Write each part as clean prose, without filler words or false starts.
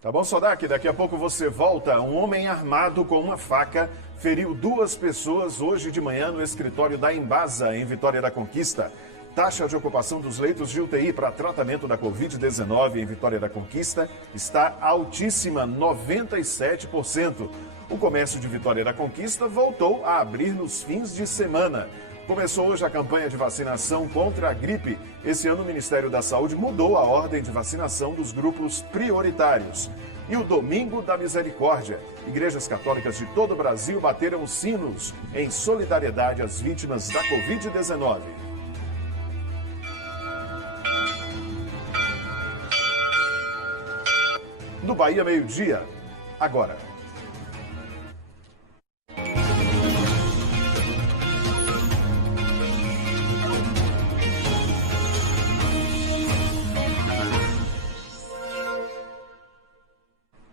Tá bom, Sodak? Daqui a pouco você volta. Um homem armado com uma faca feriu 2 pessoas hoje de manhã no escritório da Embasa, em Vitória da Conquista. Taxa de ocupação dos leitos de UTI para tratamento da Covid-19 em Vitória da Conquista está altíssima, 97%. O comércio de Vitória da Conquista voltou a abrir nos fins de semana. Começou hoje a campanha de vacinação contra a gripe. Esse ano o Ministério da Saúde mudou a ordem de vacinação dos grupos prioritários. E o Domingo da Misericórdia. Igrejas católicas de todo o Brasil bateram os sinos em solidariedade às vítimas da Covid-19. No Bahia Meio-Dia, agora.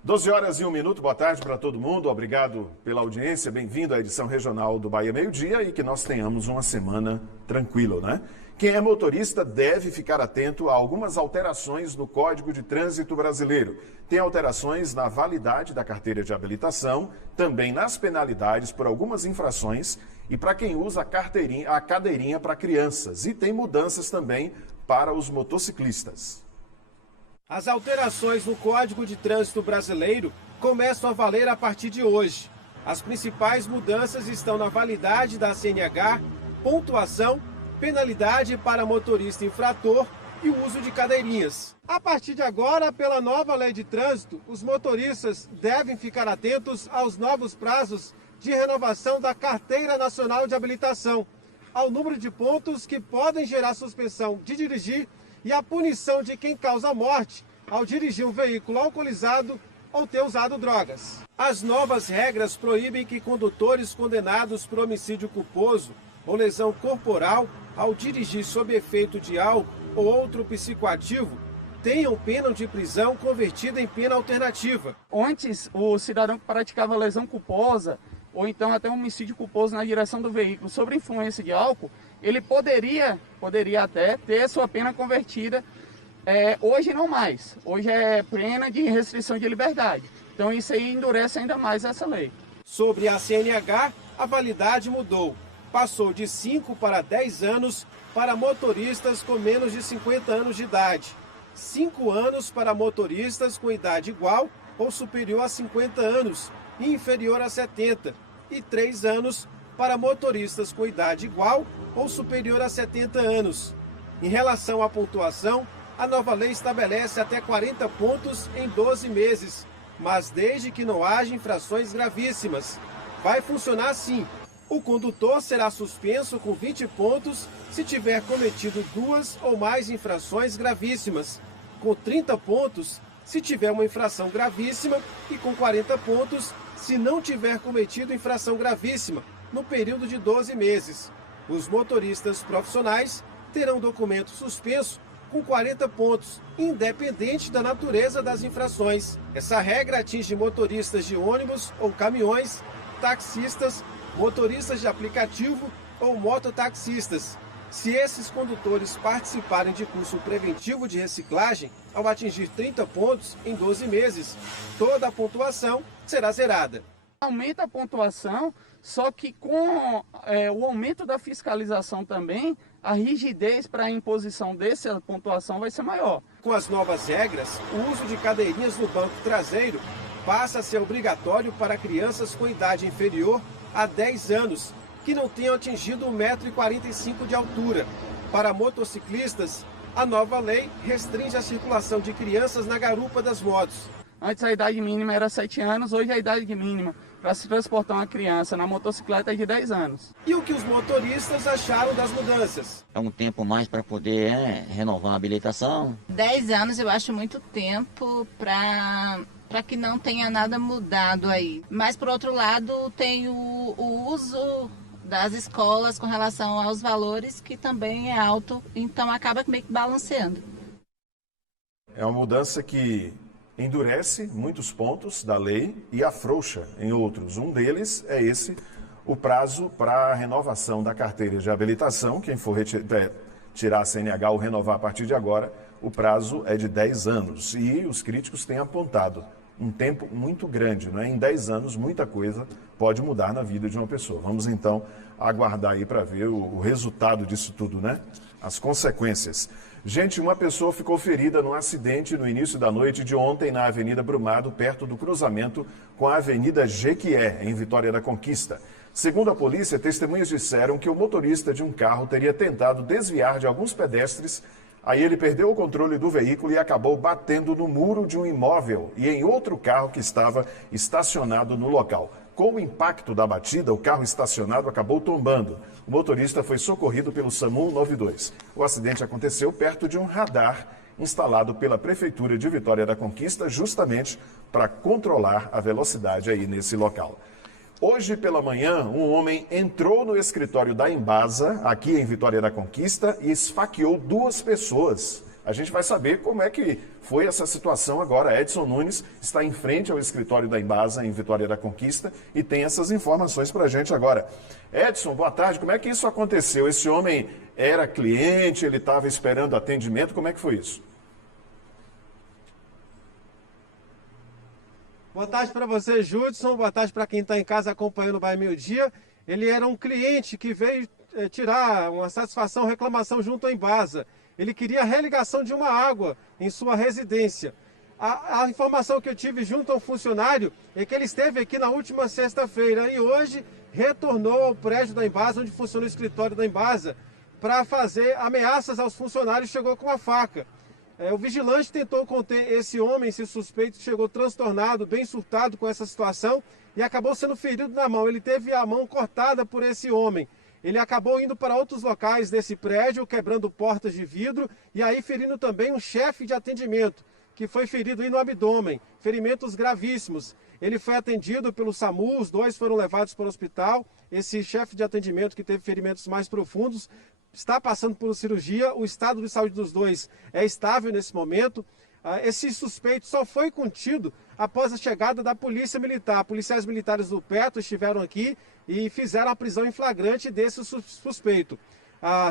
Doze horas e 1 minuto, boa tarde para todo mundo, obrigado pela audiência, bem-vindo à edição regional do Bahia Meio-Dia e que nós tenhamos uma semana tranquila, né? Quem é motorista deve ficar atento a algumas alterações no Código de Trânsito Brasileiro. Tem alterações na validade da carteira de habilitação, também nas penalidades por algumas infrações e para quem usa a cadeirinha para crianças. E tem mudanças também para os motociclistas. As alterações no Código de Trânsito Brasileiro começam a valer a partir de hoje. As principais mudanças estão na validade da CNH, pontuação, penalidade para motorista infrator e o uso de cadeirinhas. A partir de agora, pela nova lei de trânsito, os motoristas devem ficar atentos aos novos prazos de renovação da Carteira Nacional de Habilitação, ao número de pontos que podem gerar suspensão de dirigir e a punição de quem causa morte ao dirigir um veículo alcoolizado ou ter usado drogas. As novas regras proíbem que condutores condenados por homicídio culposo ou lesão corporal ao dirigir sob efeito de álcool ou outro psicoativo tenham pena de prisão convertida em pena alternativa. Antes, o cidadão que praticava lesão culposa ou então até homicídio culposo na direção do veículo sob influência de álcool, ele poderia até ter sua pena convertida. Hoje não mais. Hoje é pena de restrição de liberdade. Então isso aí endurece ainda mais essa lei. Sobre a CNH, a validade mudou. Passou de 5 para 10 anos para motoristas com menos de 50 anos de idade. 5 anos para motoristas com idade igual ou superior a 50 anos e inferior a 70. E 3 anos para motoristas com idade igual ou superior a 70 anos. Em relação à pontuação, a nova lei estabelece até 40 pontos em 12 meses, mas desde que não haja infrações gravíssimas. Vai funcionar assim. O condutor será suspenso com 20 pontos se tiver cometido 2 ou mais infrações gravíssimas, com 30 pontos se tiver uma infração gravíssima e com 40 pontos se não tiver cometido infração gravíssima, no período de 12 meses. Os motoristas profissionais terão documento suspenso com 40 pontos, independente da natureza das infrações. Essa regra atinge motoristas de ônibus ou caminhões, taxistas, motoristas de aplicativo ou mototaxistas. Se esses condutores participarem de curso preventivo de reciclagem, ao atingir 30 pontos em 12 meses, toda a pontuação será zerada. Aumenta a pontuação, só que com o aumento da fiscalização também, a rigidez para a imposição dessa pontuação vai ser maior. Com as novas regras, o uso de cadeirinhas no banco traseiro passa a ser obrigatório para crianças com idade inferior a 10 anos, que não tenham atingido 1,45 m de altura. Para motociclistas, a nova lei restringe a circulação de crianças na garupa das motos. Antes a idade mínima era 7 anos, hoje a idade mínima para se transportar uma criança na motocicleta é de 10 anos. E o que os motoristas acharam das mudanças? É um tempo mais para poder renovar a habilitação. 10 anos eu acho muito tempo para que não tenha nada mudado aí. Mas, por outro lado, tem o uso das escolas com relação aos valores, que também é alto, então acaba meio que balanceando. É uma mudança que endurece muitos pontos da lei e afrouxa em outros. Um deles é o prazo para a renovação da carteira de habilitação. Quem for tirar a CNH ou renovar a partir de agora, o prazo é de 10 anos. E os críticos têm apontado um tempo muito grande, não é? Em 10 anos, muita coisa pode mudar na vida de uma pessoa. Vamos, então, aguardar aí para ver o resultado disso tudo, né? As consequências. Gente, uma pessoa ficou ferida num acidente no início da noite de ontem na Avenida Brumado, perto do cruzamento com a Avenida Jequié, em Vitória da Conquista. Segundo a polícia, testemunhas disseram que o motorista de um carro teria tentado desviar de alguns pedestres. Aí ele perdeu o controle do veículo e acabou batendo no muro de um imóvel e em outro carro que estava estacionado no local. Com o impacto da batida, o carro estacionado acabou tombando. O motorista foi socorrido pelo SAMU 92. O acidente aconteceu perto de um radar instalado pela Prefeitura de Vitória da Conquista, justamente para controlar a velocidade aí nesse local. Hoje pela manhã, um homem entrou no escritório da Embasa, aqui em Vitória da Conquista, e esfaqueou 2 pessoas. A gente vai saber como é que foi essa situação agora. Edson Nunes está em frente ao escritório da Embasa, em Vitória da Conquista, e tem essas informações para a gente agora. Edson, boa tarde. Como é que isso aconteceu? Esse homem era cliente, ele estava esperando atendimento, como é que foi isso? Boa tarde para você, Judson. Boa tarde para quem está em casa acompanhando o Bahia Meio Dia. Ele era um cliente que veio tirar uma satisfação, reclamação junto à Embasa. Ele queria a religação de uma água em sua residência. A informação que eu tive junto ao funcionário é que ele esteve aqui na última sexta-feira e hoje retornou ao prédio da Embasa, onde funciona o escritório da Embasa, para fazer ameaças aos funcionários. Chegou com uma faca. O vigilante tentou conter esse homem, esse suspeito, chegou transtornado, bem surtado com essa situação e acabou sendo ferido na mão. Ele teve a mão cortada por esse homem. Ele acabou indo para outros locais desse prédio, quebrando portas de vidro e aí ferindo também um chefe de atendimento, que foi ferido aí no abdômen, ferimentos gravíssimos. Ele foi atendido pelo SAMU, os 2 foram levados para o hospital. Esse chefe de atendimento que teve ferimentos mais profundos está passando por cirurgia, o estado de saúde dos 2 é estável nesse momento. Esse suspeito só foi contido após a chegada da Polícia Militar. Policiais militares do PETO estiveram aqui e fizeram a prisão em flagrante desse suspeito.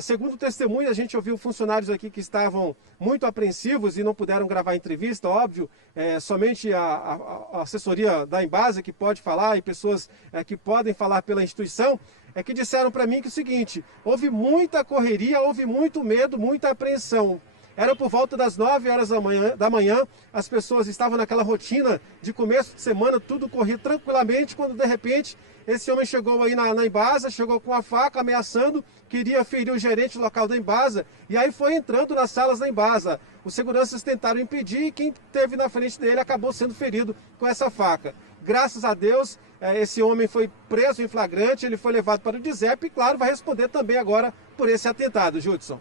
Segundo testemunho, a gente ouviu funcionários aqui que estavam muito apreensivos e não puderam gravar entrevista, óbvio, somente a assessoria da Embasa que pode falar e pessoas que podem falar pela instituição, que disseram para mim que é o seguinte: houve muita correria, houve muito medo, muita apreensão. Era por volta das 9 horas da manhã, as pessoas estavam naquela rotina de começo de semana, tudo corria tranquilamente, quando de repente esse homem chegou aí na Embasa, chegou com a faca ameaçando, queria ferir o gerente local da Embasa e aí foi entrando nas salas da Embasa. Os seguranças tentaram impedir e quem esteve na frente dele acabou sendo ferido com essa faca. Graças a Deus, esse homem foi preso em flagrante, ele foi levado para o DISEP e, claro, vai responder também agora por esse atentado, Judson.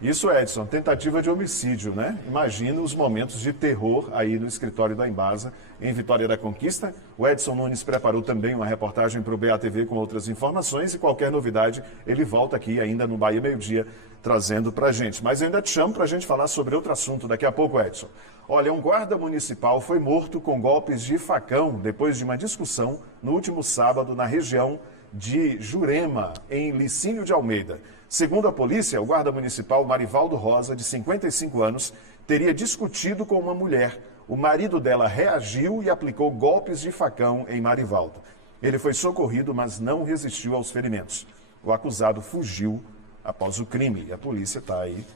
Isso, Edson, tentativa de homicídio, né? Imagina os momentos de terror aí no escritório da Embasa, em Vitória da Conquista. O Edson Nunes preparou também uma reportagem para o BATV com outras informações e qualquer novidade ele volta aqui ainda no Bahia Meio Dia trazendo para a gente. Mas eu ainda te chamo para a gente falar sobre outro assunto daqui a pouco, Edson. Olha, um guarda municipal foi morto com golpes de facão depois de uma discussão no último sábado na região de Jurema, em Licínio de Almeida. Segundo a polícia, o guarda municipal Marivaldo Rosa, de 55 anos, teria discutido com uma mulher. O marido dela reagiu e aplicou golpes de facão em Marivaldo. Ele foi socorrido, mas não resistiu aos ferimentos. O acusado fugiu após o crime e a polícia está aí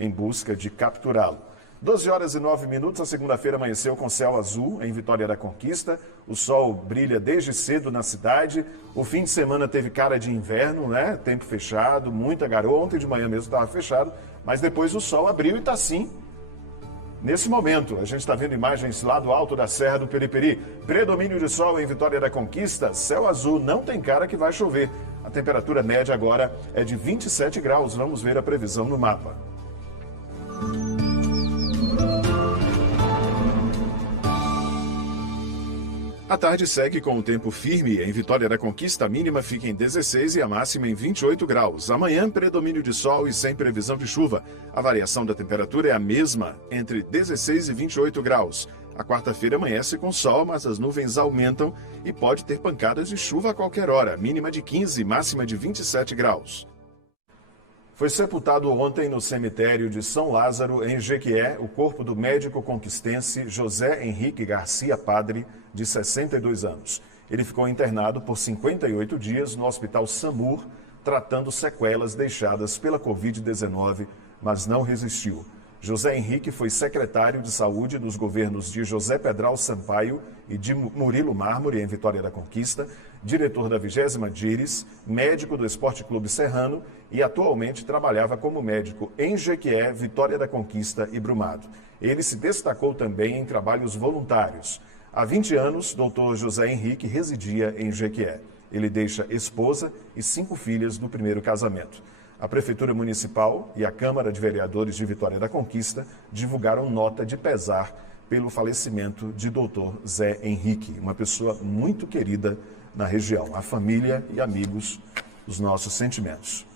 em busca de capturá-lo. 12 horas e 9 minutos, a segunda-feira amanheceu com céu azul em Vitória da Conquista. O sol brilha desde cedo na cidade. O fim de semana teve cara de inverno, né? Tempo fechado, muita garoa. Ontem de manhã mesmo estava fechado, mas depois o sol abriu e está assim. Nesse momento, a gente está vendo imagens lá do alto da Serra do Periperi. Predomínio de sol em Vitória da Conquista, céu azul, não tem cara que vai chover. A temperatura média agora é de 27 graus. Vamos ver a previsão no mapa. A tarde segue com o tempo firme. Em Vitória da Conquista, a mínima fica em 16 e a máxima em 28 graus. Amanhã, predomínio de sol e sem previsão de chuva. A variação da temperatura é a mesma, entre 16 e 28 graus. A quarta-feira amanhece com sol, mas as nuvens aumentam e pode ter pancadas de chuva a qualquer hora. Mínima de 15 e máxima de 27 graus. Foi sepultado ontem no cemitério de São Lázaro, em Jequié, o corpo do médico conquistense José Henrique Garcia Padre, de 62 anos. Ele ficou internado por 58 dias no Hospital SAMUR, tratando sequelas deixadas pela Covid-19, mas não resistiu. José Henrique foi secretário de Saúde dos governos de José Pedral Sampaio e de Murilo Mármore, em Vitória da Conquista, diretor da 20ª DIRES, médico do Esporte Clube Serrano e atualmente trabalhava como médico em Jequié, Vitória da Conquista e Brumado. Ele se destacou também em trabalhos voluntários. Há 20 anos, Dr. José Henrique residia em Jequié. Ele deixa esposa e 5 filhas do primeiro casamento. A Prefeitura Municipal e a Câmara de Vereadores de Vitória da Conquista divulgaram nota de pesar pelo falecimento de Dr. Zé Henrique, uma pessoa muito querida na região. A família e amigos, os nossos sentimentos.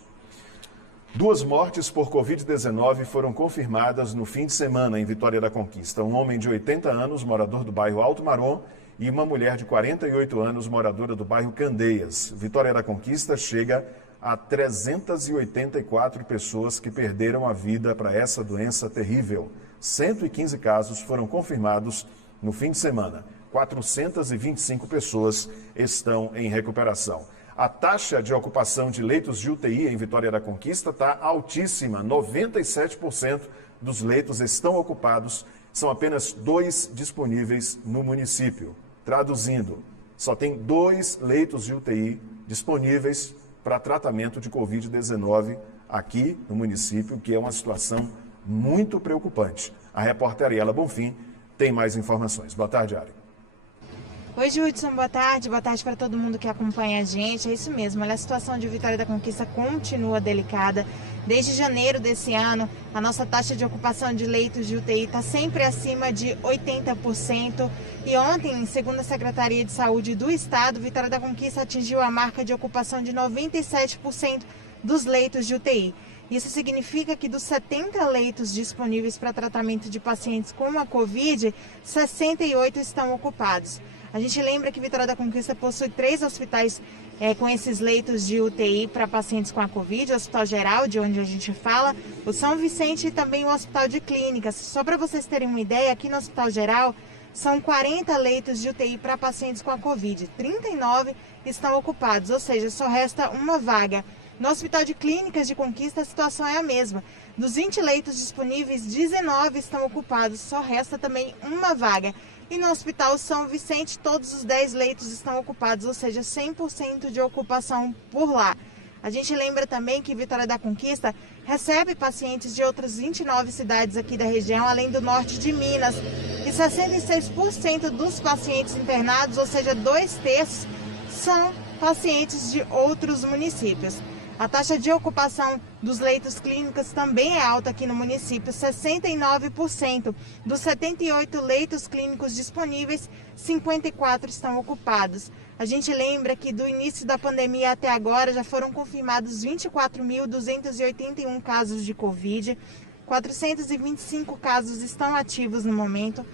2 mortes por Covid-19 foram confirmadas no fim de semana em Vitória da Conquista. Um homem de 80 anos, morador do bairro Alto Marom, e uma mulher de 48 anos, moradora do bairro Candeias. Vitória da Conquista chega a 384 pessoas que perderam a vida para essa doença terrível. 115 casos foram confirmados no fim de semana. 425 pessoas estão em recuperação. A taxa de ocupação de leitos de UTI em Vitória da Conquista está altíssima. 97% dos leitos estão ocupados. São apenas 2 disponíveis no município. Traduzindo, só tem 2 leitos de UTI disponíveis para tratamento de Covid-19 aqui no município, que é uma situação muito preocupante. A repórter Ariela Bonfim tem mais informações. Boa tarde, Ari. Oi, Judson, boa tarde para todo mundo que acompanha a gente. É isso mesmo, olha, a situação de Vitória da Conquista continua delicada. Desde janeiro desse ano, a nossa taxa de ocupação de leitos de UTI está sempre acima de 80%. E ontem, segundo a Secretaria de Saúde do Estado, Vitória da Conquista atingiu a marca de ocupação de 97% dos leitos de UTI. Isso significa que dos 70 leitos disponíveis para tratamento de pacientes com a Covid, 68 estão ocupados. A gente lembra que Vitória da Conquista possui 3 hospitais com esses leitos de UTI para pacientes com a Covid, o Hospital Geral, de onde a gente fala, o São Vicente e também o Hospital de Clínicas. Só para vocês terem uma ideia, aqui no Hospital Geral são 40 leitos de UTI para pacientes com a Covid, 39 estão ocupados, ou seja, só resta uma vaga. No Hospital de Clínicas de Conquista a situação é a mesma. Dos 20 leitos disponíveis, 19 estão ocupados, só resta também uma vaga. E no Hospital São Vicente, todos os 10 leitos estão ocupados, ou seja, 100% de ocupação por lá. A gente lembra também que Vitória da Conquista recebe pacientes de outras 29 cidades aqui da região, além do norte de Minas. E 66% dos pacientes internados, ou seja, 2/3, são pacientes de outros municípios. A taxa de ocupação dos leitos clínicos também é alta aqui no município, 69%. Dos 78 leitos clínicos disponíveis, 54 estão ocupados. A gente lembra que do início da pandemia até agora já foram confirmados 24.281 casos de Covid, 425 casos estão ativos no momento.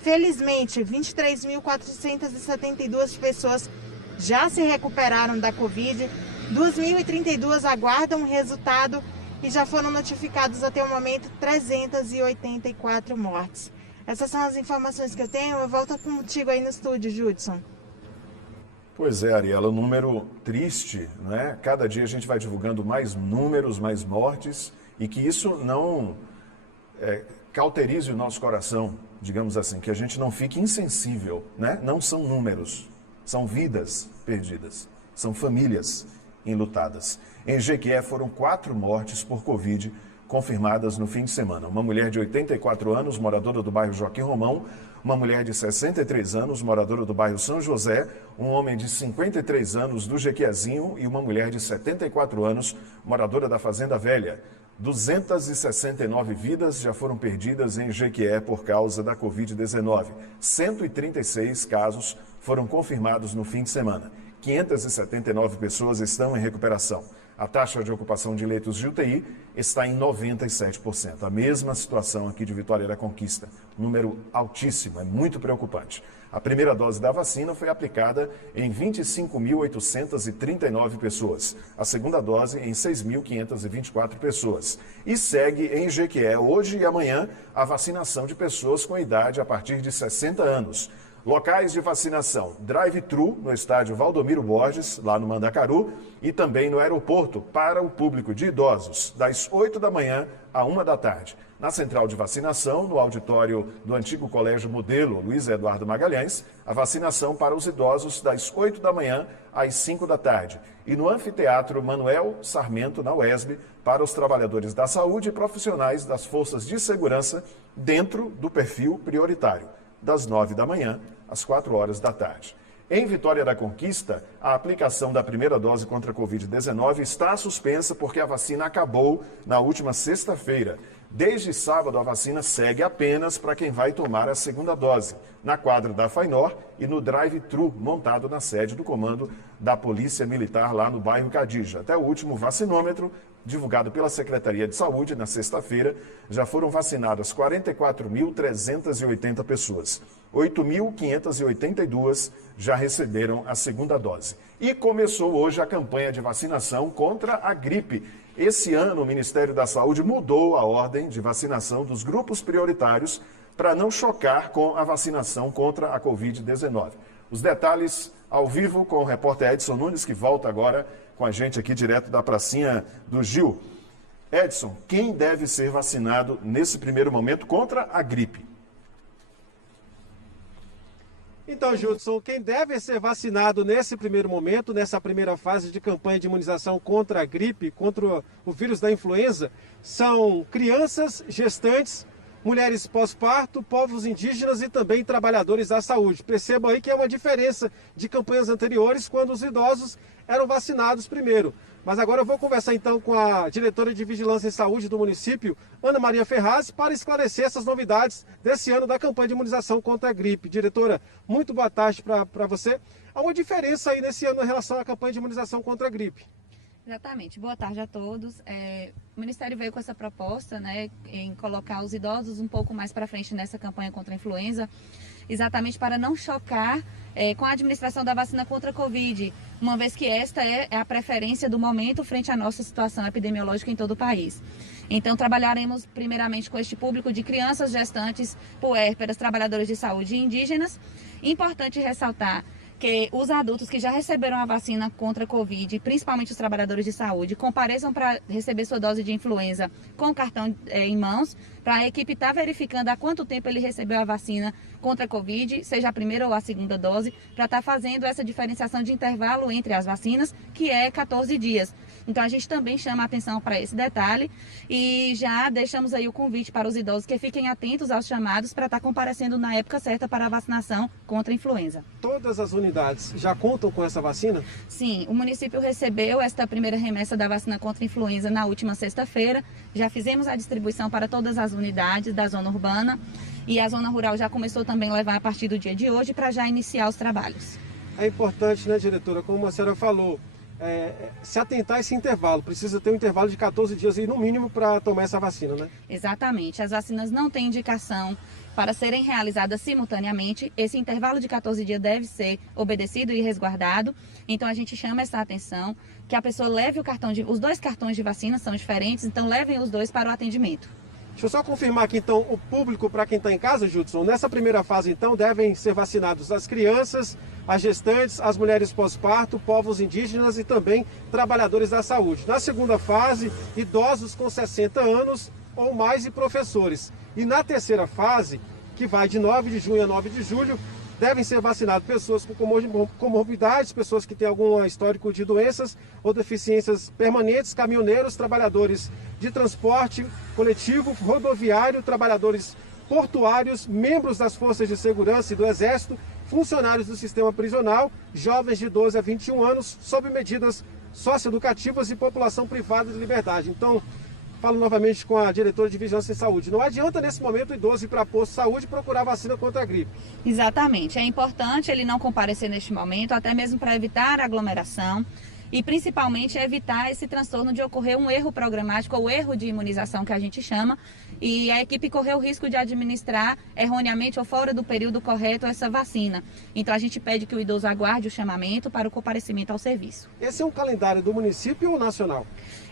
Felizmente, 23.472 pessoas já se recuperaram da Covid, 2.032 aguardam o resultado e já foram notificados até o momento 384 mortes. Essas são as informações que eu tenho. Eu volto contigo aí no estúdio, Judson. Pois é, Ariela, um número triste, né? Cada dia a gente vai divulgando mais números, mais mortes, e que isso não cauterize o nosso coração, digamos assim, que a gente não fique insensível, né? Não são números, são vidas perdidas, são famílias enlutadas. Em Jequié foram 4 mortes por Covid confirmadas no fim de semana. Uma mulher de 84 anos, moradora do bairro Joaquim Romão, uma mulher de 63 anos, moradora do bairro São José, um homem de 53 anos do Jequiézinho e uma mulher de 74 anos, moradora da Fazenda Velha. 269 vidas já foram perdidas em Jequié por causa da Covid-19. 136 casos foram confirmados no fim de semana. 579 pessoas estão em recuperação. A taxa de ocupação de leitos de UTI está em 97%. A mesma situação aqui de Vitória da Conquista. Número altíssimo, é muito preocupante. A primeira dose da vacina foi aplicada em 25.839 pessoas. A segunda dose em 6.524 pessoas. E segue em Jequié hoje e amanhã a vacinação de pessoas com idade a partir de 60 anos. Locais de vacinação, drive-thru no estádio Valdomiro Borges, lá no Mandacaru, e também no aeroporto para o público de idosos, das 8 da manhã à 1 da tarde. Na central de vacinação, no auditório do antigo Colégio Modelo Luiz Eduardo Magalhães, a vacinação para os idosos das 8 da manhã às 5 da tarde. E no anfiteatro Manuel Sarmento, na UESB, para os trabalhadores da saúde e profissionais das forças de segurança, dentro do perfil prioritário, das 9 da manhã às 4 horas da tarde. Em Vitória da Conquista, a aplicação da primeira dose contra a Covid-19 está suspensa porque a vacina acabou na última sexta-feira. Desde sábado, a vacina segue apenas para quem vai tomar a segunda dose, na quadra da Fainor e no drive-thru montado na sede do comando da Polícia Militar lá no bairro Cadija. Até o último vacinômetro, divulgado pela Secretaria de Saúde na sexta-feira, já foram vacinadas 44.380 pessoas. 8.582 já receberam a segunda dose. E começou hoje a campanha de vacinação contra a gripe. Esse ano, o Ministério da Saúde mudou a ordem de vacinação dos grupos prioritários para não chocar com a vacinação contra a Covid-19. Os detalhes ao vivo com o repórter Edson Nunes, que volta agora com a gente aqui direto da pracinha do Gil. Edson, quem deve ser vacinado nesse primeiro momento contra a gripe? Então, Judson, quem deve ser vacinado nesse primeiro momento, nessa primeira fase de campanha de imunização contra a gripe, contra o vírus da influenza, são crianças, gestantes, mulheres pós-parto, povos indígenas e também trabalhadores da saúde. Percebam aí que é uma diferença de campanhas anteriores, quando os idosos eram vacinados primeiro. Mas agora eu vou conversar então com a diretora de Vigilância em Saúde do município, Ana Maria Ferraz, para esclarecer essas novidades desse ano da campanha de imunização contra a gripe. Diretora, muito boa tarde para você. Há uma diferença aí nesse ano em relação à campanha de imunização contra a gripe. Exatamente. Boa tarde a todos. O Ministério veio com essa proposta, em colocar os idosos um pouco mais para frente nessa campanha contra a influenza, exatamente para não chocar com a administração da vacina contra a Covid, uma vez que esta é a preferência do momento frente à nossa situação epidemiológica em todo o país. Então, trabalharemos primeiramente com este público de crianças, gestantes, puérperas, trabalhadores de saúde e indígenas. Importante ressaltar que os adultos que já receberam a vacina contra a Covid, principalmente os trabalhadores de saúde, compareçam para receber sua dose de influenza com o cartão em mãos, para a equipe estar verificando há quanto tempo ele recebeu a vacina contra a Covid, seja a primeira ou a segunda dose, para estar fazendo essa diferenciação de intervalo entre as vacinas, que é 14 dias. Então, a gente também chama a atenção para esse detalhe e já deixamos aí o convite para os idosos que fiquem atentos aos chamados para estar comparecendo na época certa para a vacinação contra a influenza. Todas as unidades já contam com essa vacina? Sim, o município recebeu esta primeira remessa da vacina contra a influenza na última sexta-feira. Já fizemos a distribuição para todas as unidades da zona urbana e a zona rural já começou também a levar a partir do dia de hoje para já iniciar os trabalhos. É importante, né, diretora, como a senhora falou, se atentar a esse intervalo. Precisa ter um intervalo de 14 dias aí, no mínimo, para tomar essa vacina, né? Exatamente. As vacinas não têm indicação para serem realizadas simultaneamente. Esse intervalo de 14 dias deve ser obedecido e resguardado. Então, a gente chama essa atenção que a pessoa leve os dois cartões de vacina são diferentes, então levem os dois para o atendimento. Deixa eu só confirmar aqui, então, o público para quem está em casa, Judson. Nessa primeira fase, então, devem ser vacinados as crianças, as gestantes, as mulheres pós-parto, povos indígenas e também trabalhadores da saúde. Na segunda fase, idosos com 60 anos ou mais e professores. E na terceira fase, que vai de 9 de junho a 9 de julho, devem ser vacinadas pessoas com comorbidades, pessoas que têm algum histórico de doenças ou deficiências permanentes, caminhoneiros, trabalhadores de transporte coletivo, rodoviário, trabalhadores portuários, membros das forças de segurança e do Exército, funcionários do sistema prisional, jovens de 12 a 21 anos, sob medidas socioeducativas e população privada de liberdade. Então, falo novamente com a diretora de Vigilância em Saúde. Não adianta, nesse momento, o idoso ir para posto de saúde procurar vacina contra a gripe. Exatamente. É importante ele não comparecer neste momento, até mesmo para evitar aglomeração. e principalmente evitar esse transtorno de ocorrer um erro programático ou erro de imunização que a gente chama, e a equipe correr o risco de administrar erroneamente ou fora do período correto essa vacina. Então a gente pede que o idoso aguarde o chamamento para o comparecimento ao serviço. Esse é um calendário do município ou nacional?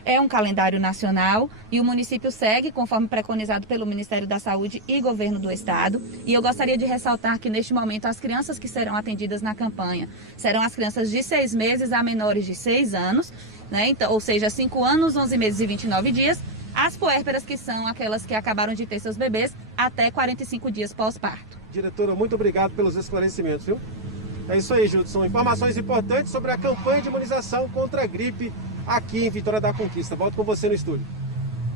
É um calendário nacional e o município segue conforme preconizado pelo Ministério da Saúde e Governo do Estado. E eu gostaria de ressaltar que neste momento as crianças que serão atendidas na campanha serão as crianças de 6 meses a menores de 6 anos, né? Então, ou seja, 5 anos, 11 meses e 29 dias. As puérperas, que são aquelas que acabaram de ter seus bebês, até 45 dias pós-parto. Diretora, muito obrigado pelos esclarecimentos, viu? É isso aí, Judson. Informações importantes sobre a campanha de imunização contra a gripe aqui em Vitória da Conquista. Volto com você no estúdio.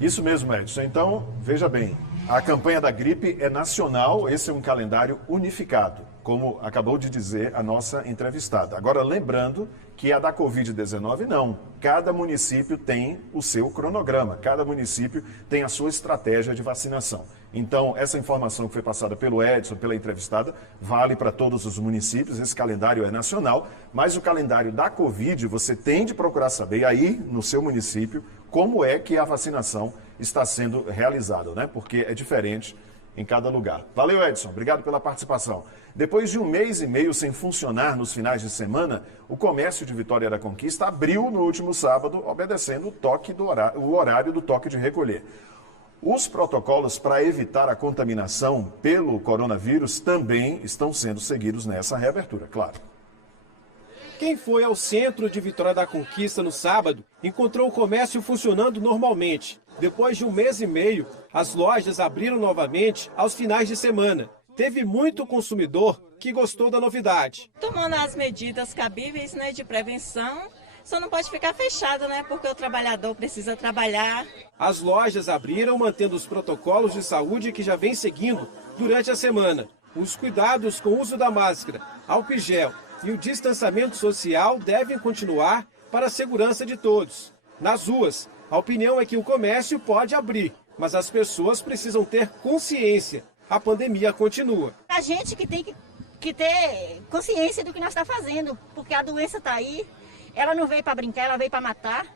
Isso mesmo, Edson. Então, veja bem, a campanha da gripe é nacional, esse é um calendário unificado, como acabou de dizer a nossa entrevistada. Agora, lembrando que a da Covid-19 não. Cada município tem o seu cronograma, cada município tem a sua estratégia de vacinação. Então, essa informação que foi passada pelo Edson, pela entrevistada, vale para todos os municípios, esse calendário é nacional, mas o calendário da Covid, você tem de procurar saber aí no seu município como é que a vacinação está sendo realizada, né? Porque é diferente em cada lugar. Valeu, Edson. Obrigado pela participação. Depois de 1 mês e meio sem funcionar nos finais de semana, o comércio de Vitória da Conquista abriu no último sábado, obedecendo o horário do toque de recolher. Os protocolos para evitar a contaminação pelo coronavírus também estão sendo seguidos nessa reabertura, claro. Quem foi ao centro de Vitória da Conquista no sábado encontrou o comércio funcionando normalmente. Depois de 1 mês e meio, as lojas abriram novamente aos finais de semana. Teve muito consumidor que gostou da novidade. Tomando as medidas cabíveis, né, de prevenção, só não pode ficar fechado, né, porque o trabalhador precisa trabalhar. As lojas abriram mantendo os protocolos de saúde que já vem seguindo durante a semana. Os cuidados com o uso da máscara, álcool em gel e o distanciamento social devem continuar para a segurança de todos. Nas ruas, a opinião é que o comércio pode abrir, mas as pessoas precisam ter consciência. A pandemia continua. A gente que tem que ter consciência do que nós estamos fazendo, porque a doença está aí, ela não veio para brincar, ela veio para matar.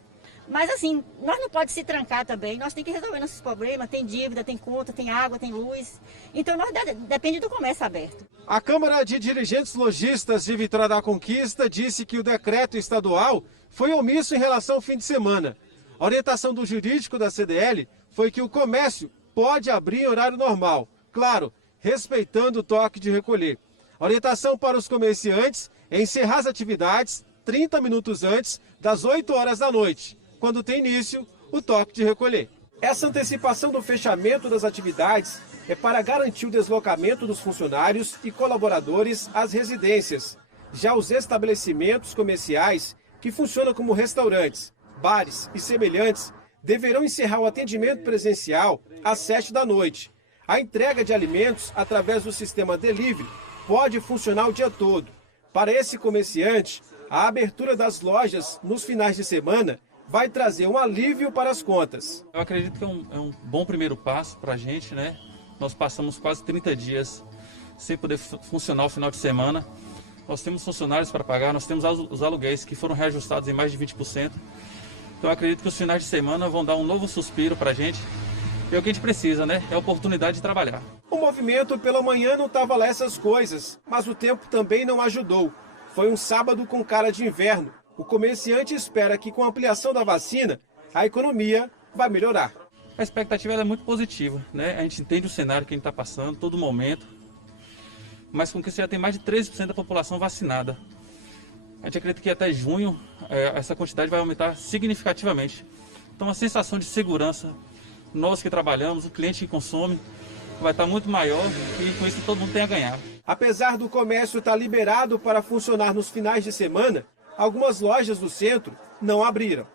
Mas assim, nós não podemos se trancar também, nós temos que resolver nossos problemas, tem dívida, tem conta, tem água, tem luz. Então nós depende do comércio aberto. A Câmara de Dirigentes Lojistas de Vitória da Conquista disse que o decreto estadual foi omisso em relação ao fim de semana. A orientação do jurídico da CDL foi que o comércio pode abrir em horário normal, claro, respeitando o toque de recolher. A orientação para os comerciantes é encerrar as atividades 30 minutos antes das 8 horas da noite, quando tem início o toque de recolher. Essa antecipação do fechamento das atividades é para garantir o deslocamento dos funcionários e colaboradores às residências. Já os estabelecimentos comerciais, que funcionam como restaurantes, bares e semelhantes, deverão encerrar o atendimento presencial às 7 da noite. A entrega de alimentos através do sistema delivery pode funcionar o dia todo. Para esse comerciante, a abertura das lojas nos finais de semana vai trazer um alívio para as contas. Eu acredito que é um bom primeiro passo para a gente, né? Nós passamos quase 30 dias sem poder funcionar o final de semana. Nós temos funcionários para pagar, nós temos os aluguéis que foram reajustados em mais de 20%. Então eu acredito que os finais de semana vão dar um novo suspiro para a gente. É o que a gente precisa, né? É a oportunidade de trabalhar. O movimento pela manhã não estava lá essas coisas, mas o tempo também não ajudou. Foi um sábado com cara de inverno. O comerciante espera que com a ampliação da vacina, a economia vai melhorar. A expectativa é muito positiva, né? A gente entende o cenário que a gente está passando, todo momento. Mas com que você já tem mais de 13% da população vacinada. A gente acredita que até junho essa quantidade vai aumentar significativamente. Então a sensação de segurança, nós que trabalhamos, o cliente que consome, vai estar muito maior e com isso todo mundo tem a ganhar. Apesar do comércio estar liberado para funcionar nos finais de semana, algumas lojas do centro não abriram.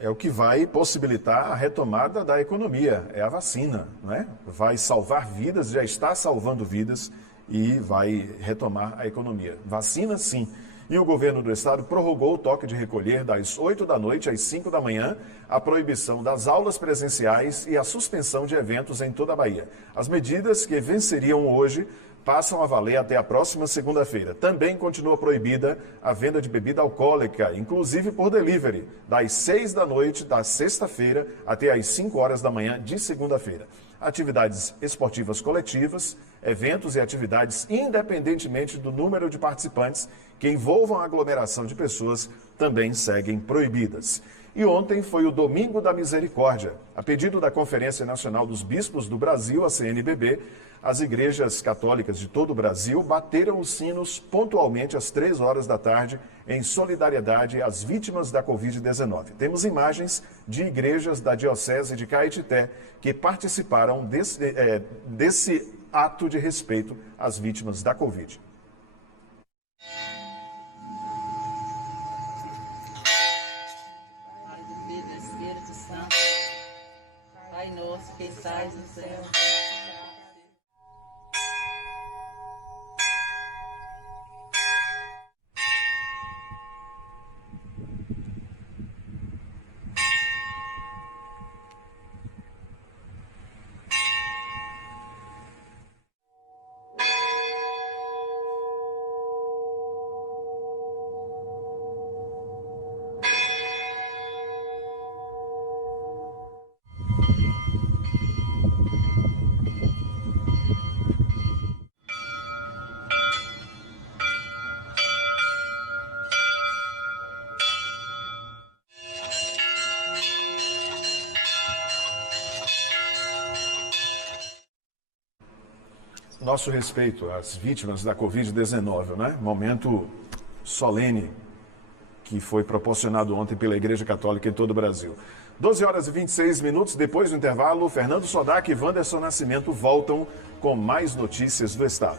É o que vai possibilitar a retomada da economia, é a vacina, né? Vai salvar vidas, já está salvando vidas e vai retomar a economia. Vacina, sim. E o governo do estado prorrogou o toque de recolher das 8 da noite às 5 da manhã, a proibição das aulas presenciais e a suspensão de eventos em toda a Bahia. As medidas que venceriam hoje passam a valer até a próxima segunda-feira. Também continua proibida a venda de bebida alcoólica, inclusive por delivery, das 6 da noite da sexta-feira até as 5 horas da manhã de segunda-feira. Atividades esportivas coletivas, eventos e atividades, independentemente do número de participantes que envolvam a aglomeração de pessoas, também seguem proibidas. E ontem foi o Domingo da Misericórdia. A pedido da Conferência Nacional dos Bispos do Brasil, a CNBB, as igrejas católicas de todo o Brasil bateram os sinos pontualmente às 3 horas da tarde em solidariedade às vítimas da Covid-19. Temos imagens de igrejas da Diocese de Caetité que participaram desse ato de respeito às vítimas da Covid. Pai nosso que estais no céu. Nosso respeito às vítimas da Covid-19, né? Momento solene que foi proporcionado ontem pela Igreja Católica em todo o Brasil. 12 horas e 26 minutos, depois do intervalo, Fernando Sodac e Wanderson Nascimento voltam com mais notícias do Estado.